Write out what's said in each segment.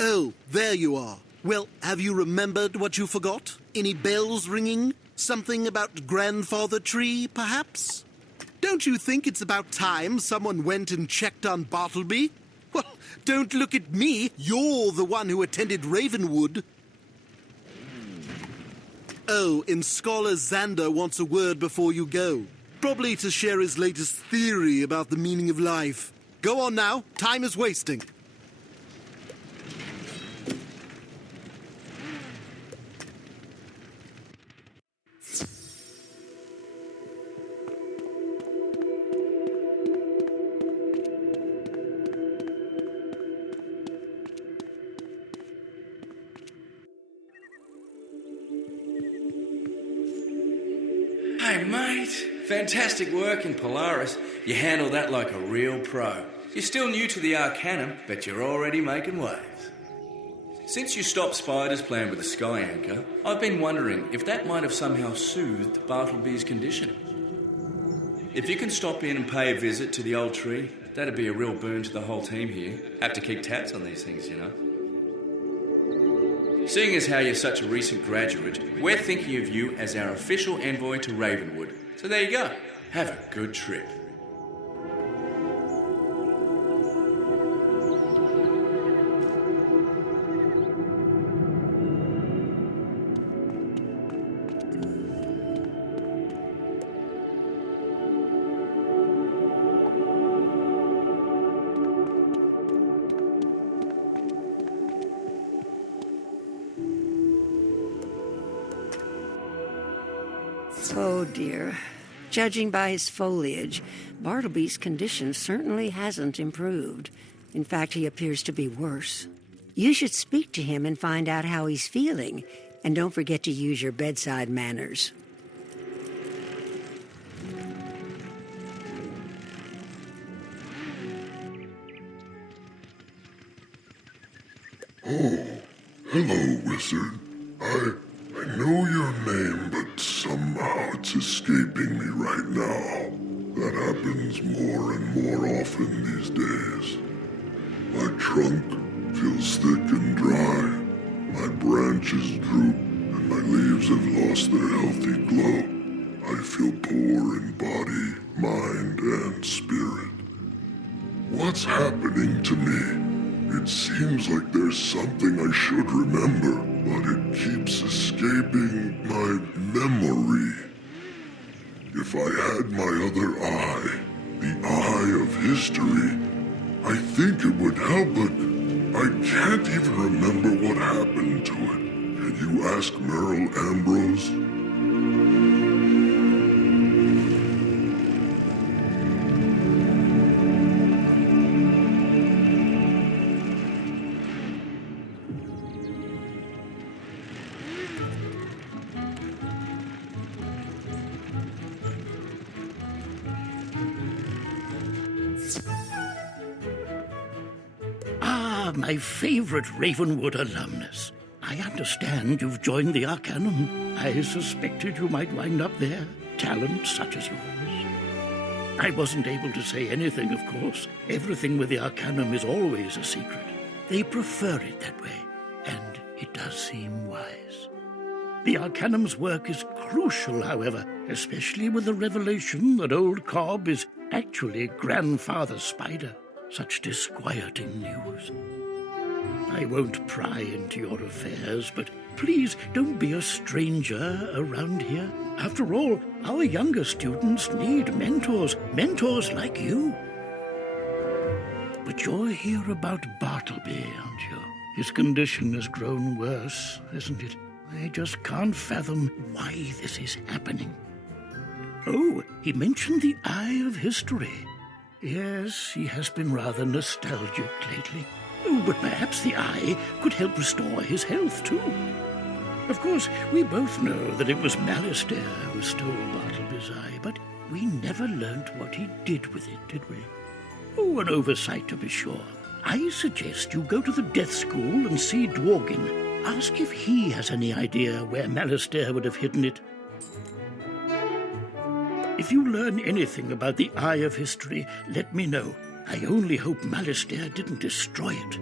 Oh, there you are. Well, have you remembered what you forgot? Any bells ringing? Something about grandfather tree, perhaps? Don't you think it's about time someone went and checked on Bartleby? Well, don't look at me. You're the one who attended Ravenwood. Oh, and Scholar Xander wants a word before you go. Probably to share his latest theory about the meaning of life. Go on now. Time is wasting. Hey, mate. Fantastic work in Polaris. You handled that like a real pro. You're still new to the Arcanum, but you're already making waves. Since you stopped Spider's plan with the Sky Anchor, I've been wondering if that might have somehow soothed Bartleby's condition. If you can stop in and pay a visit to the old tree, that'd be a real boon to the whole team here. Have to keep tabs on these things, you know. Seeing as how you're such a recent graduate, we're thinking of you as our official envoy to Ravenwood. So there you go. Have a good trip. Oh, dear. Judging by his foliage, Bartleby's condition certainly hasn't improved. In fact, he appears to be worse. You should speak to him and find out how he's feeling. And don't forget to use your bedside manners. Oh, hello, Wizard. I know your name, but somehow it's escaping me right now. That happens more and more often these days. My trunk feels thick and dry. My branches droop, and my leaves have lost their healthy glow. I feel poor in body, mind, and spirit. What's happening to me? It seems like there's something I should remember, but it keeps escaping my memory. If I had my other eye, the eye of history, I think it would help, but I can't even remember what happened to it. Can you ask Merle Ambrose? My favorite Ravenwood alumnus. I understand you've joined the Arcanum. I suspected you might wind up there. Talent such as yours. I wasn't able to say anything, of course. Everything with the Arcanum is always a secret. They prefer it that way, and it does seem wise. The Arcanum's work is crucial, however, especially with the revelation that old Cobb is actually Grandfather Spider. Such disquieting news. I won't pry into your affairs, but please don't be a stranger around here. After all, our younger students need mentors like you. But you're here about Bartleby, aren't you? His condition has grown worse, hasn't it? I just can't fathom why this is happening. Oh, he mentioned the Eye of History. Yes, he has been rather nostalgic lately. Oh, but perhaps the eye could help restore his health, too. Of course, we both know that it was Malistaire who stole Bartleby's eye, but we never learnt what he did with it, did we? Oh, an oversight to be sure. I suggest you go to the Death School and see Dworgin. Ask if he has any idea where Malistaire would have hidden it. If you learn anything about the Eye of History, let me know. I only hope Malistaire didn't destroy it.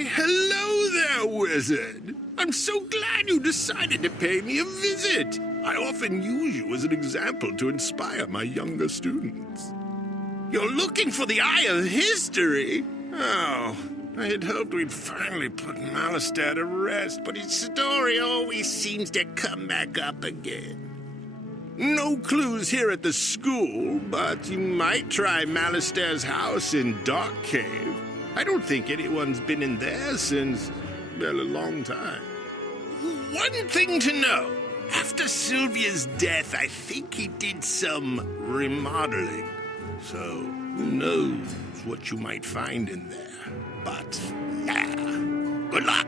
Why, hello there, Wizard! I'm so glad you decided to pay me a visit. I often use you as an example to inspire my younger students. You're looking for the Eye of History? Oh, I had hoped we'd finally put Malistaire to rest, but his story always seems to come back up again. No clues here at the school, but you might try Malistaire's house in Dark Cave. I don't think anyone's been in there since, well, a long time. One thing to know. After Sylvia's death, I think he did some remodeling. So, who knows what you might find in there. But, yeah, good luck.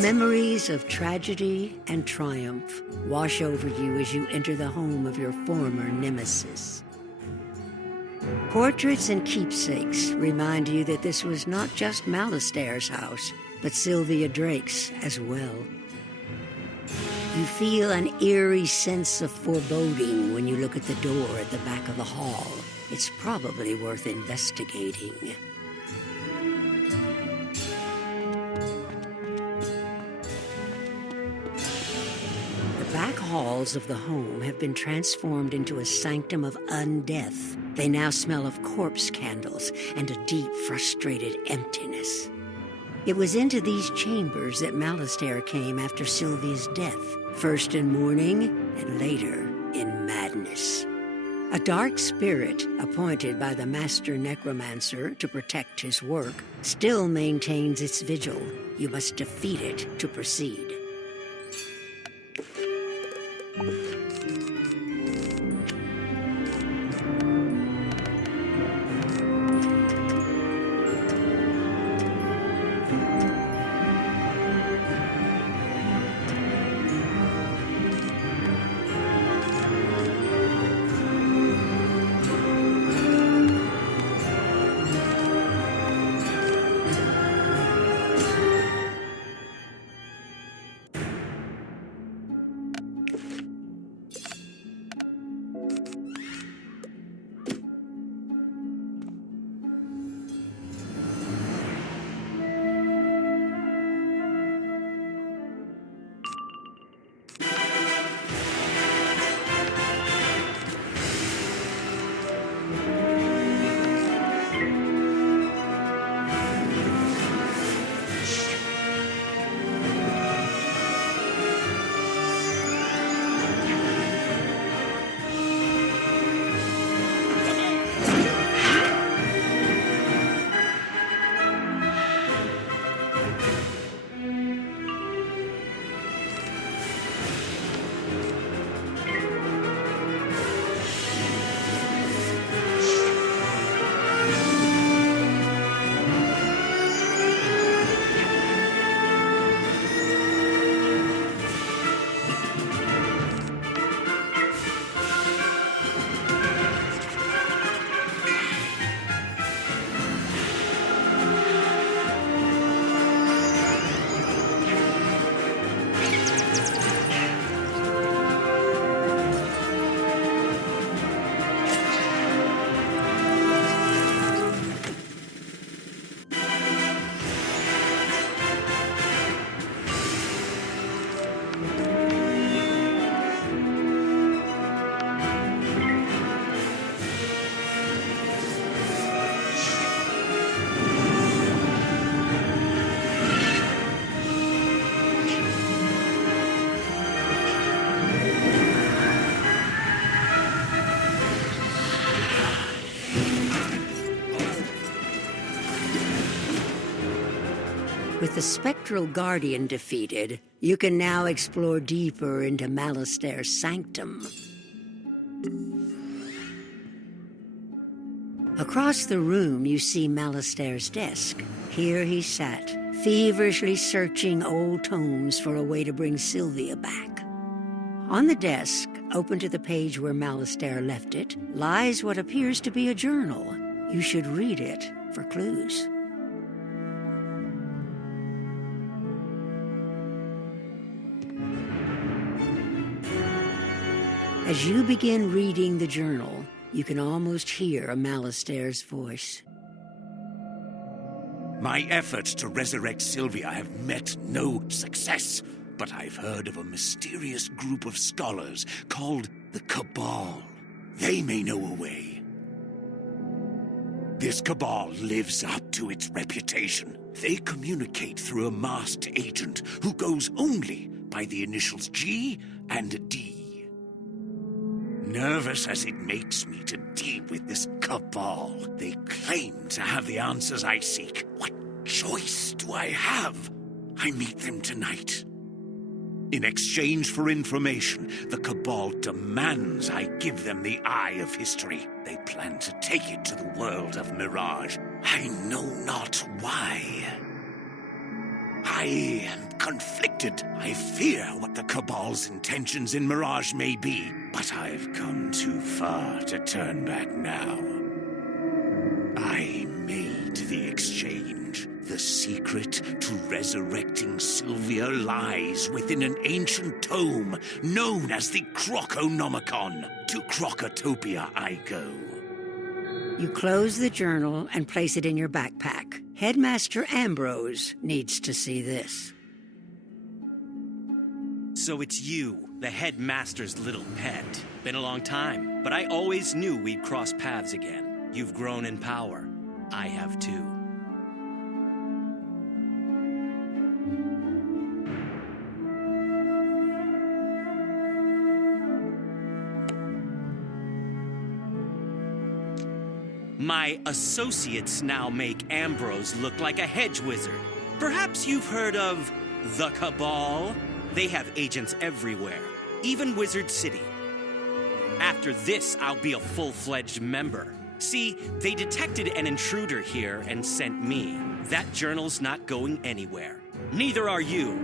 Memories of tragedy and triumph wash over you as you enter the home of your former nemesis. Portraits and keepsakes remind you that this was not just Malistaire's house, but Sylvia Drake's as well. You feel an eerie sense of foreboding when you look at the door at the back of the hall. It's probably worth investigating. The back halls of the home have been transformed into a sanctum of undeath. They now smell of corpse candles and a deep, frustrated emptiness. It was into these chambers that Malistaire came after Sylvia's death, first in mourning and later in madness. A dark spirit, appointed by the master necromancer to protect his work, still maintains its vigil. You must defeat it to proceed. With the Spectral Guardian defeated, you can now explore deeper into Malistaire's sanctum. Across the room, you see Malistaire's desk. Here he sat, feverishly searching old tomes for a way to bring Sylvia back. On the desk, open to the page where Malistaire left it, lies what appears to be a journal. You should read it for clues. As you begin reading the journal, you can almost hear Malistaire's voice. My efforts to resurrect Sylvia have met no success, but I've heard of a mysterious group of scholars called the Cabal. They may know a way. This Cabal lives up to its reputation. They communicate through a masked agent who goes only by the initials G and D. Nervous as it makes me to deal with this Cabal, they claim to have the answers I seek. What choice do I have? I meet them tonight. In exchange for information, the Cabal demands I give them the Eye of History. They plan to take it to the world of Mirage. I know not why. I am conflicted. I fear what the Cabal's intentions in Mirage may be, but I've come too far to turn back now. I made the exchange. The secret to resurrecting Sylvia lies within an ancient tome known as the Croconomicon. To Crocotopia I go. You close the journal and place it in your backpack. Headmaster Ambrose needs to see this. So it's you, the headmaster's little pet. Been a long time, but I always knew we'd cross paths again. You've grown in power. I have too. My associates now make Ambrose look like a hedge wizard. Perhaps you've heard of the Cabal? They have agents everywhere, even Wizard City. After this, I'll be a full-fledged member. See, they detected an intruder here and sent me. That journal's not going anywhere. Neither are you.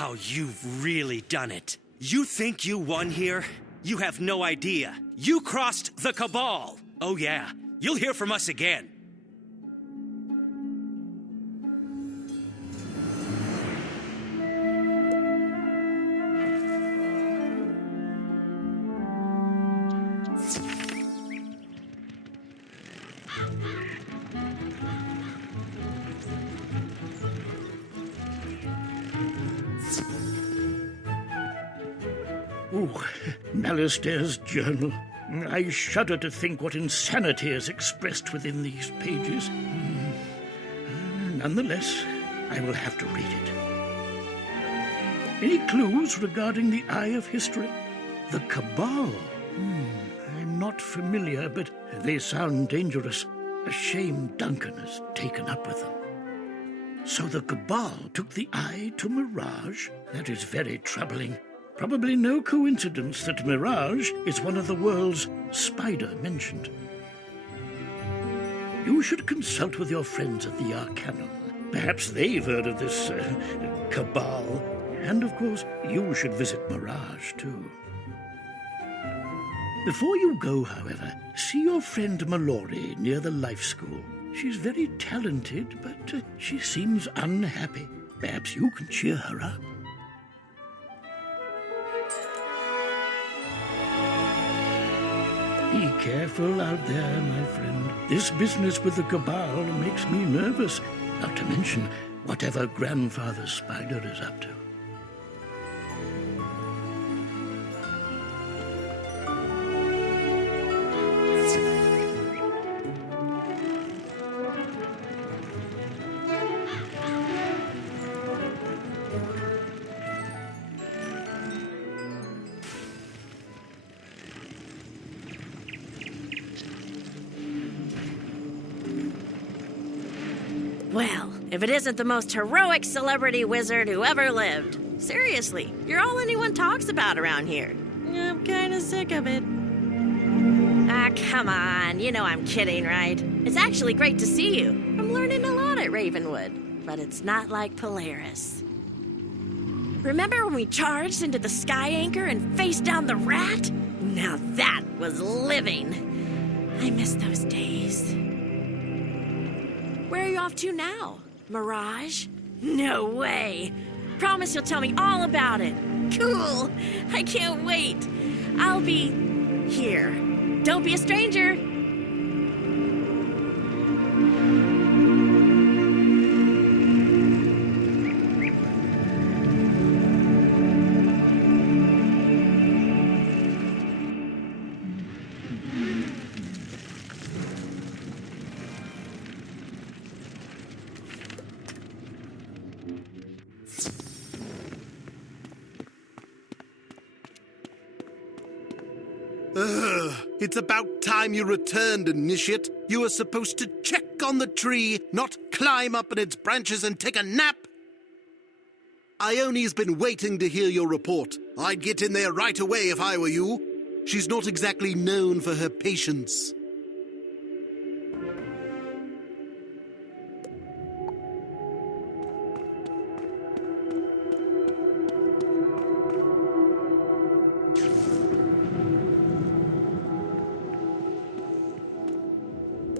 Now you've really done it. You think you won here? You have no idea. You crossed the Cabal. Oh yeah, you'll hear from us again. Oh, Malistaire's journal. I shudder to think what insanity is expressed within these pages. Nonetheless, I will have to read it. Any clues regarding the Eye of History? The Cabal? I'm not familiar, but they sound dangerous. A shame Duncan has taken up with them. So the Cabal took the Eye to Mirage? That is very troubling. Probably no coincidence that Mirage is one of the world's spider mentioned. You should consult with your friends at the Arcanum. Perhaps they've heard of this Cabal. And, of course, you should visit Mirage, too. Before you go, however, see your friend Mallory near the Life School. She's very talented, but she seems unhappy. Perhaps you can cheer her up. Be careful out there, my friend. This business with the Cabal makes me nervous, not to mention whatever Grandfather Spider is up to. Well, if it isn't the most heroic celebrity wizard who ever lived. Seriously, you're all anyone talks about around here. I'm kinda sick of it. Ah, come on. You know I'm kidding, right? It's actually great to see you. I'm learning a lot at Ravenwood, but it's not like Polaris. Remember when we charged into the Sky Anchor and faced down the rat? Now that was living. I miss those days. Where are you off to now? Mirage? No way. Promise you'll tell me all about it. Cool. I can't wait. I'll be here. Don't be a stranger. It's about time you returned, Initiate. You were supposed to check on the tree, not climb up in its branches and take a nap. Ione's been waiting to hear your report. I'd get in there right away if I were you. She's not exactly known for her patience.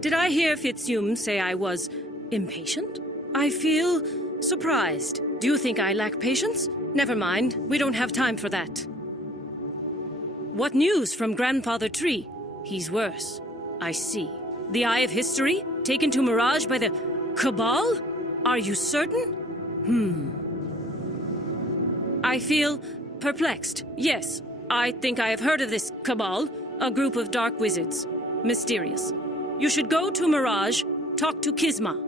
Did I hear Fitzhume say I was impatient? I feel surprised. Do you think I lack patience? Never mind, we don't have time for that. What news from Grandfather Tree? He's worse. I see. The Eye of History? Taken to Mirage by the Cabal? Are you certain? I feel perplexed. Yes, I think I have heard of this Cabal, a group of dark wizards. Mysterious. You should go to Mirage, talk to Kisma.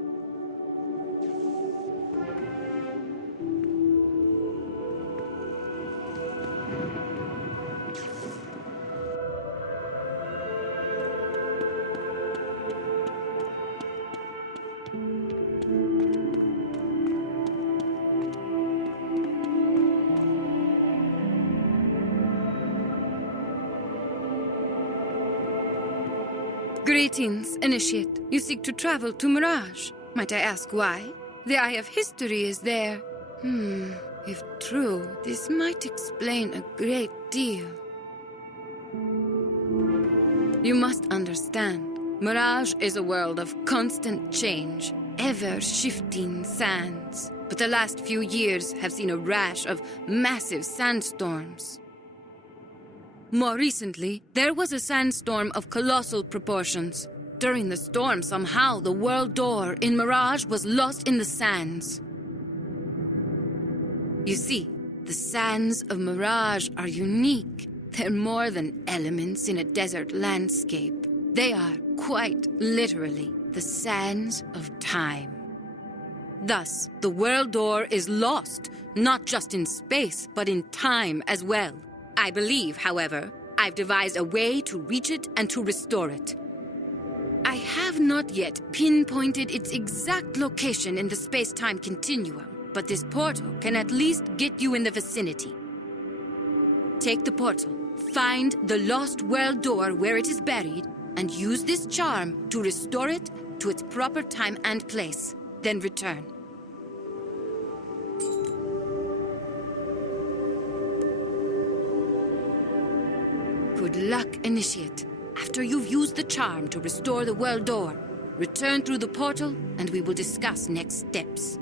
Greetings, Initiate. You seek to travel to Mirage. Might I ask why? The Eye of History is there. If true, this might explain a great deal. You must understand, Mirage is a world of constant change, ever-shifting sands. But the last few years have seen a rash of massive sandstorms. More recently, there was a sandstorm of colossal proportions. During the storm, somehow, the world door in Mirage was lost in the sands. You see, the sands of Mirage are unique. They're more than elements in a desert landscape. They are, quite literally, the sands of time. Thus, the world door is lost, not just in space, but in time as well. I believe, however, I've devised a way to reach it and to restore it. I have not yet pinpointed its exact location in the space-time continuum, but this portal can at least get you in the vicinity. Take the portal, find the lost world door where it is buried, and use this charm to restore it to its proper time and place. Then return. Good luck, Initiate. After you've used the charm to restore the world door, return through the portal and we will discuss next steps.